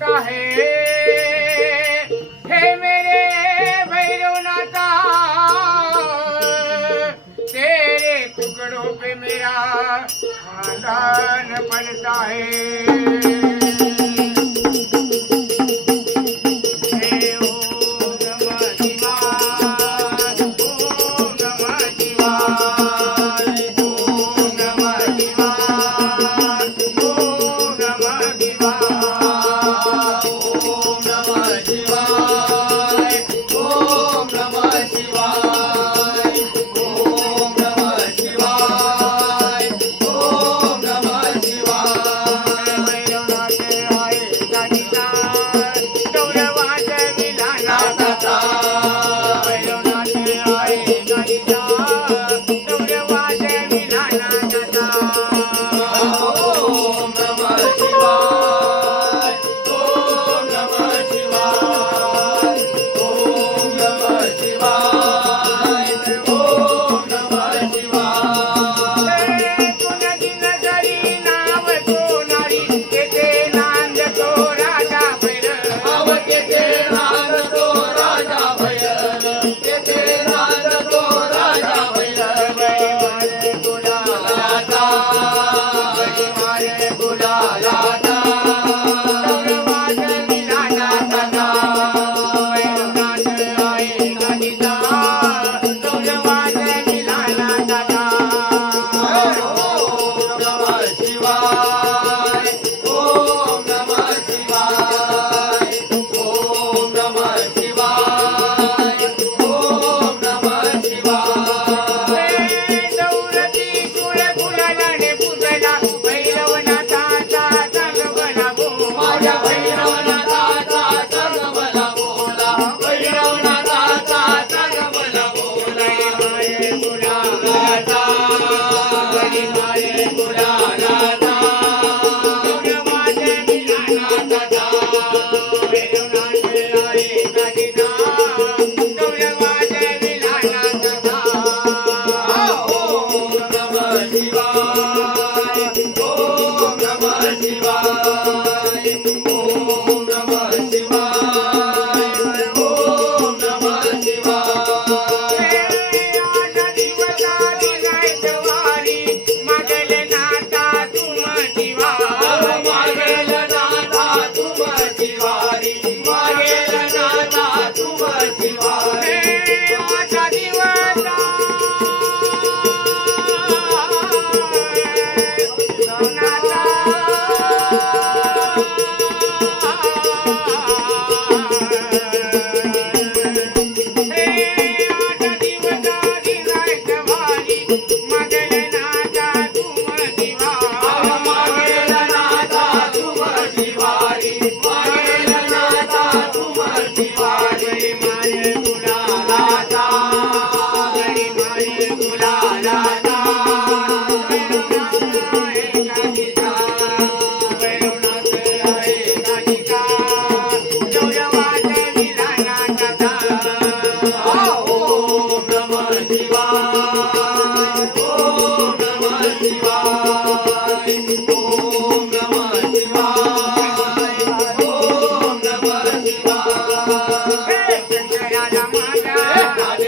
का है? हे मेरे भैरवनाथा तेरे टुकड़ों पे मेरा खानदान पलता है।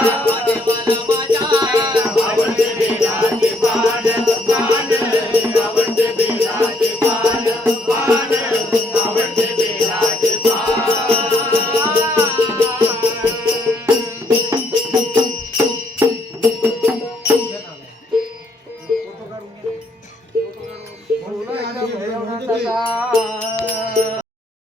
아.